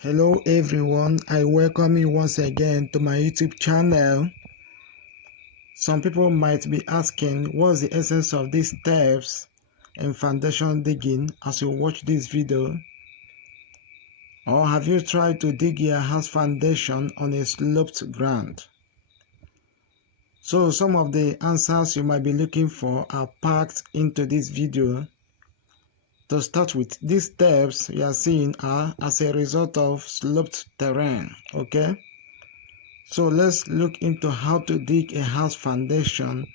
Hello everyone, I welcome you once again to my YouTube channel. Some people might be asking what's the essence of these steps in foundation digging as you watch this video. Or have you tried to dig your house foundation on a sloped ground? So some of the answers you might be looking for are packed into this video. To start with, these steps you are seeing are as a result of sloped terrain, okay? So let's look into how to dig a house foundation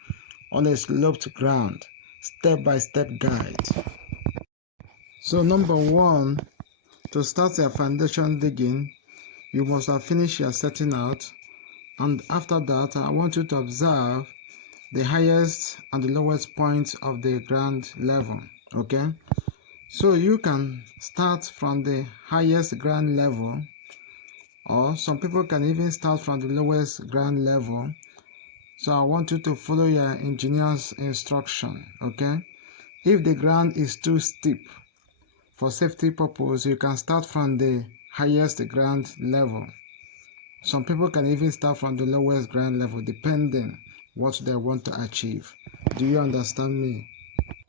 on a sloped ground, step-by-step guide. So number one, to start your foundation digging, you must have finished your setting out, and after that I want you to observe the highest and the lowest points of the ground level, okay? So you can start from the highest ground level, or some people can even start from the lowest ground level. So I want you to follow your engineer's instruction, okay? If the ground is too steep, for safety purpose, you can start from the highest ground level. Some people can even start from the lowest ground level, depending what they want to achieve. Do you understand me?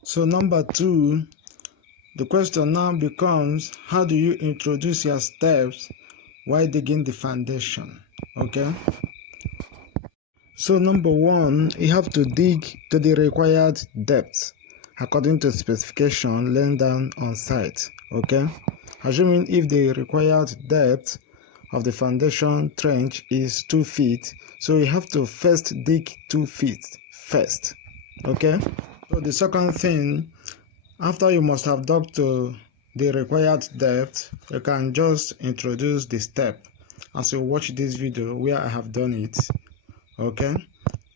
So number two, the question now becomes, how do you introduce your steps while digging the foundation, okay? So number one, you have to dig to the required depth according to specification laid down on site, okay? Assuming if the required depth of the foundation trench is 2 feet, so you have to first dig 2 feet first, okay? So the second thing, after you must have dug to the required depth, you can just introduce the step as you watch this video where I have done it. Okay,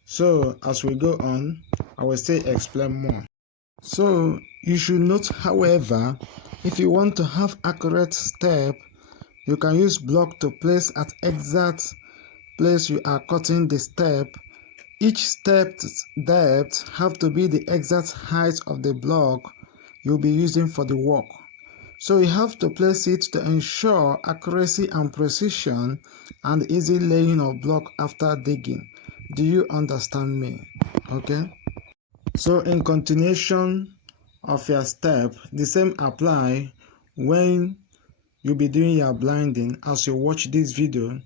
so as we go on, I will still explain more. So you should note, however, if you want to have accurate step, you can use block to place at exact place you are cutting the step. Each step's depth have to be the exact height of the block you'll be using for the work. So you have to place it to ensure accuracy and precision and easy laying of block after digging. Do you understand me? Okay. So in continuation of your step, the same apply when you'll be doing your blinding. As you watch this video,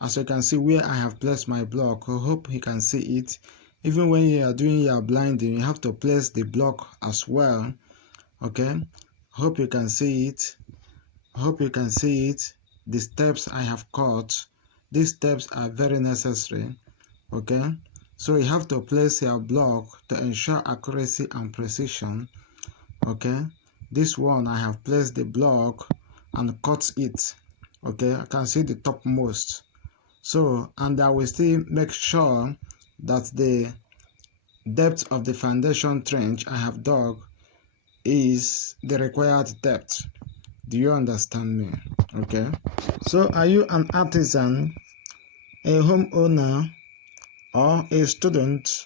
as you can see where I have placed my block, I hope you can see it. Even when you are doing your blinding, you have to place the block as well. Okay, hope you can see it. Hope you can see it. The steps I have cut, these steps are very necessary. Okay, so you have to place your block to ensure accuracy and precision. Okay, this one I have placed the block and cut it. Okay, I can see the topmost. So, and I will still make sure that the depth of the foundation trench I have dug is the required depth. Do you understand me? Okay. So are you an artisan, a homeowner, or a student,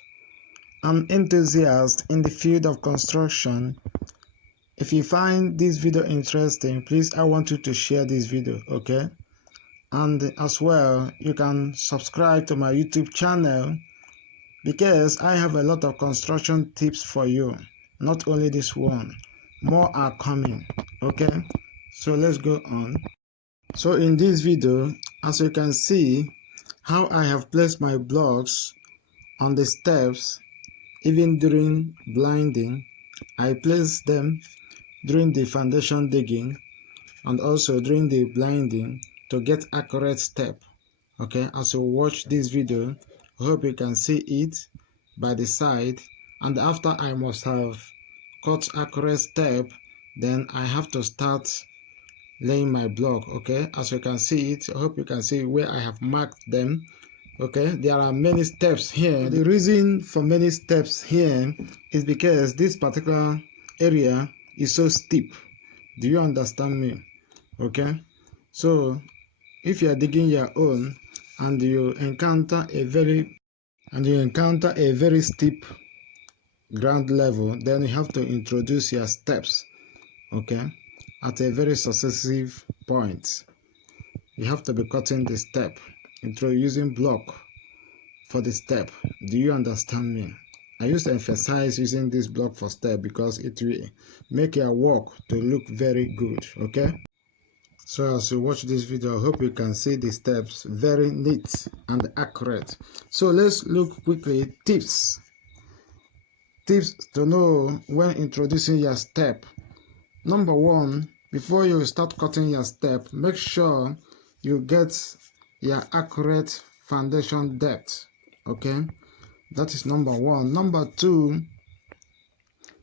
an enthusiast in the field of construction? If you find this video interesting, please, I want you to share this video, okay? And as well, you can subscribe to my YouTube channel because I have a lot of construction tips for you. Not only this one, more are coming, okay? So let's go on. So in this video, as you can see how I have placed my blocks on the steps. Even during blinding, I place them during the foundation digging and also during the blinding to get accurate step. Okay, as you watch this video, I hope you can see it by the side, and after I must have cut accurate step, then I have to start laying my block. Okay, as you can see it, I hope you can see where I have marked them. Okay, there are many steps here. The reason for many steps here is because this particular area is so steep. Do you understand me? Okay, so if you are digging your own and you encounter a very steep ground level, then you have to introduce your steps, okay, at a very successive point. you have to be cutting the step, using block for the step. Do you understand me? I used to emphasize using this block for step because it will make your work to look very good. Okay, so as you watch this video, I hope you can see the steps very neat and accurate. So let's look quickly tips to know when introducing your step. Number one, before you start cutting your step, make sure you get your accurate foundation depth. Okay, that is number one. Number two,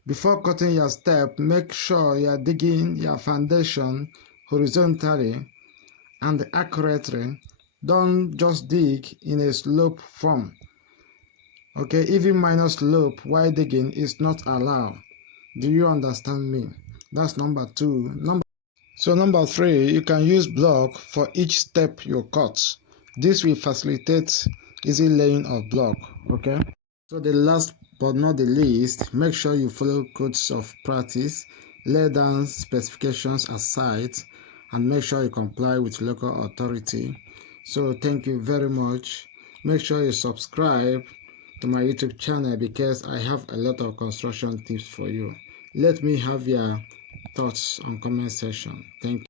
before cutting your step, make sure you are digging your foundation horizontally and accurately. Don't just dig in a slope form. Okay, even minor slope while digging is not allowed. Do you understand me? That's number two. Number three, you can use block for each step you cut. This will facilitate easy laying of block. Okay. So the last but not the least, make sure you follow codes of practice, lay down specifications aside, and make sure you comply with local authority. So thank you very much. Make sure you subscribe to my YouTube channel because I have a lot of construction tips for you. Let me have your thoughts on comment section. Thank you.